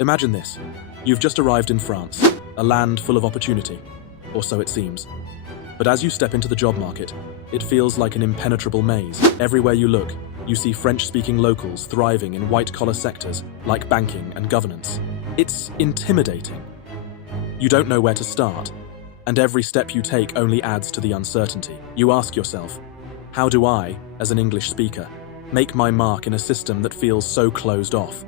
Imagine this. You've just arrived in France, a land full of opportunity, or so it seems. But as you step into the job market, it feels like an impenetrable maze. Everywhere you look, you see French-speaking locals thriving in white-collar sectors like banking and governance. It's intimidating. You don't know where to start, and every step you take only adds to the uncertainty. You ask yourself, how do I, as an English speaker, make my mark in a system that feels so closed off?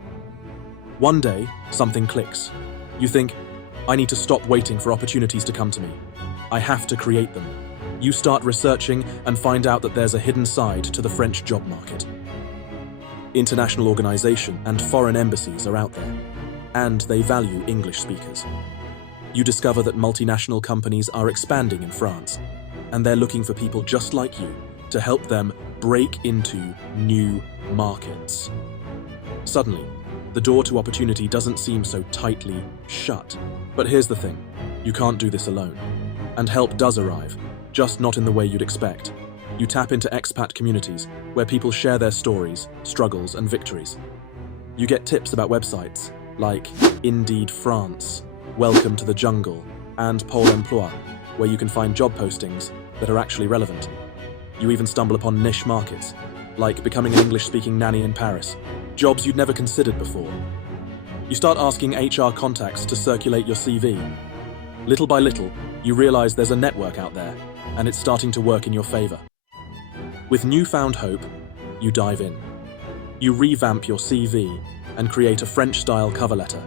One day, something clicks. You think, I need to stop waiting for opportunities to come to me. I have to create them. You start researching and find out that there's a hidden side to the French job market. International organizations and foreign embassies are out there, and they value English speakers. You discover that multinational companies are expanding in France, and they're looking for people just like you to help them break into new markets. Suddenly, the door to opportunity doesn't seem so tightly shut. But here's the thing, you can't do this alone. And help does arrive, just not in the way you'd expect. You tap into expat communities where people share their stories, struggles, and victories. You get tips about websites like Indeed France, Welcome to the Jungle, and Pôle Emploi, where you can find job postings that are actually relevant. You even stumble upon niche markets, like becoming an English-speaking nanny in Paris, jobs you'd never considered before. You start asking HR contacts to circulate your CV. Little by little, you realize there's a network out there, and it's starting to work in your favor. With newfound hope, you dive in. You revamp your CV and create a French-style cover letter.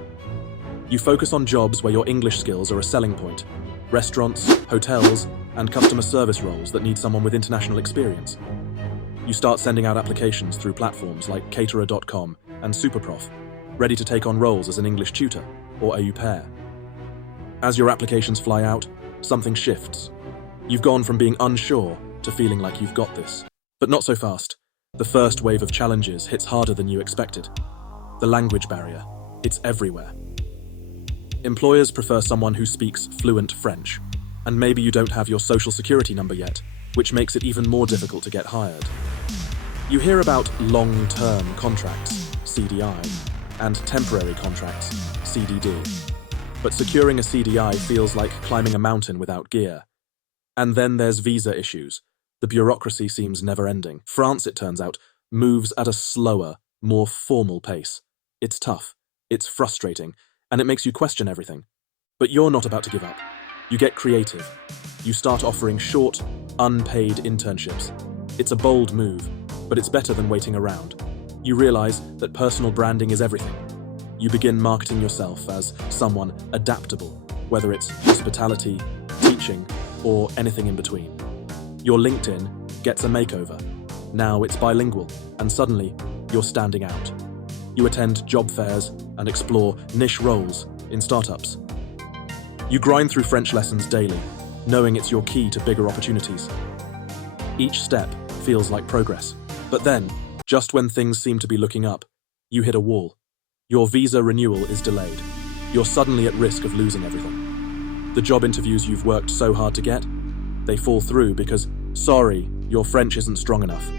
You focus on jobs where your English skills are a selling point, restaurants, hotels, and customer service roles that need someone with international experience. You start sending out applications through platforms like caterer.com and Superprof, ready to take on roles as an English tutor or au pair. As your applications fly out, something shifts. You've gone from being unsure to feeling like you've got this. But not so fast. The first wave of challenges hits harder than you expected. The language barrier. It's everywhere. Employers prefer someone who speaks fluent French, and maybe you don't have your social security number yet, which makes it even more difficult to get hired. You hear about long-term contracts, CDI, and temporary contracts, CDD. But securing a CDI feels like climbing a mountain without gear. And then there's visa issues. The bureaucracy seems never-ending. France, it turns out, moves at a slower, more formal pace. It's tough, it's frustrating, and it makes you question everything. But you're not about to give up. You get creative. You start offering short, unpaid internships. It's a bold move, but it's better than waiting around. You realize that personal branding is everything. You begin marketing yourself as someone adaptable, whether it's hospitality, teaching, or anything in between. Your LinkedIn gets a makeover. Now it's bilingual, and suddenly you're standing out. You attend job fairs and explore niche roles in startups. You grind through French lessons daily, knowing it's your key to bigger opportunities. Each step feels like progress. But then, just when things seem to be looking up, you hit a wall. Your visa renewal is delayed. You're suddenly at risk of losing everything. The job interviews you've worked so hard to get, they fall through because, sorry, your French isn't strong enough.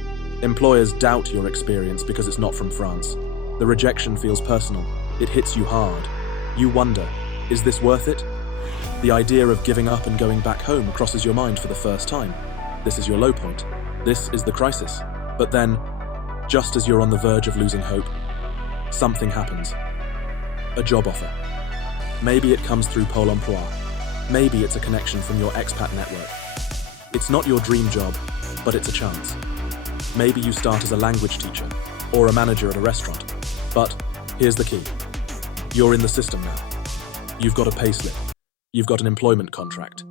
Employers doubt your experience because it's not from France. The rejection feels personal. It hits you hard. You wonder, is this worth it? The idea of giving up and going back home crosses your mind for the first time. This is your low point. This is the crisis. But then, just as you're on the verge of losing hope, something happens. A job offer. Maybe it comes through Pôle Emploi. Maybe it's a connection from your expat network. It's not your dream job, but it's a chance. Maybe you start as a language teacher or a manager at a restaurant. But here's the key. You're in the system now. You've got a payslip. You've got an employment contract.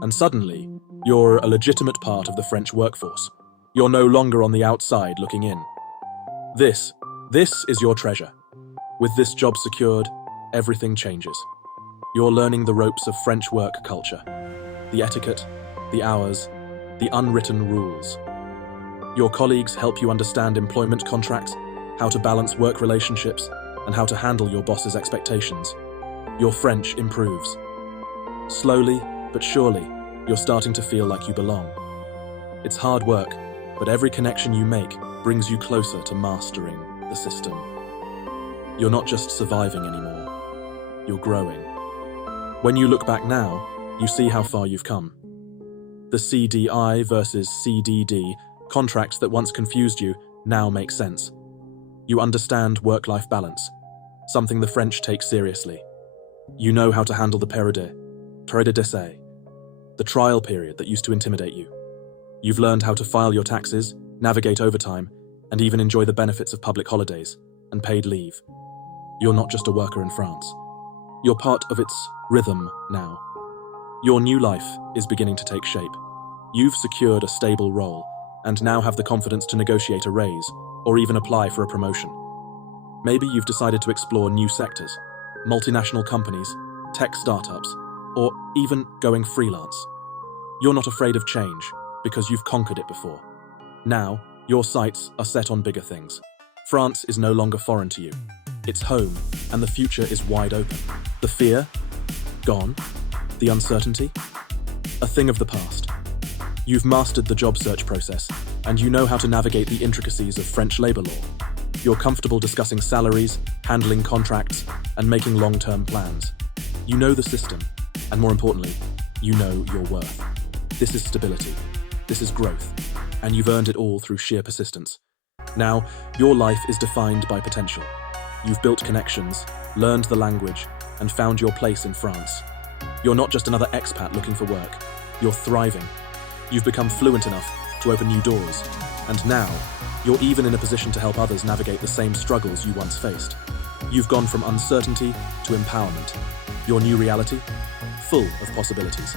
And suddenly, you're a legitimate part of the French workforce. You're no longer on the outside looking in. This is your treasure. With this job secured, everything changes. You're learning the ropes of French work culture. The etiquette, the hours, the unwritten rules. Your colleagues help you understand employment contracts, how to balance work relationships, and how to handle your boss's expectations. Your French improves. Slowly, but surely, you're starting to feel like you belong. It's hard work, but every connection you make brings you closer to mastering the system. You're not just surviving anymore. you're growing. When you look back now, you see how far you've come. The CDI versus CDD contracts that once confused you now make sense. You understand work-life balance, something the French take seriously. You know how to handle the période d'essai, the trial period that used to intimidate you. You've learned how to file your taxes, navigate overtime, and even enjoy the benefits of public holidays and paid leave. You're not just a worker in France. You're part of its rhythm now. Your new life is beginning to take shape. You've secured a stable role and now have the confidence to negotiate a raise or even apply for a promotion. Maybe you've decided to explore new sectors, multinational companies, tech startups, or even going freelance. You're not afraid of change because you've conquered it before. Now, your sights are set on bigger things. France is no longer foreign to you. It's home, and the future is wide open. The fear? Gone. The uncertainty? A thing of the past. You've mastered the job search process, and you know how to navigate the intricacies of French labor law. You're comfortable discussing salaries, handling contracts, and making long-term plans. You know the system, and more importantly, you know your worth. This is stability. This is growth, and you've earned it all through sheer persistence. Now, your life is defined by potential. You've built connections, learned the language, and found your place in France. You're not just another expat looking for work. You're thriving. You've become fluent enough to open new doors, and now, you're even in a position to help others navigate the same struggles you once faced. You've gone from uncertainty to empowerment. Your new reality? Full of possibilities.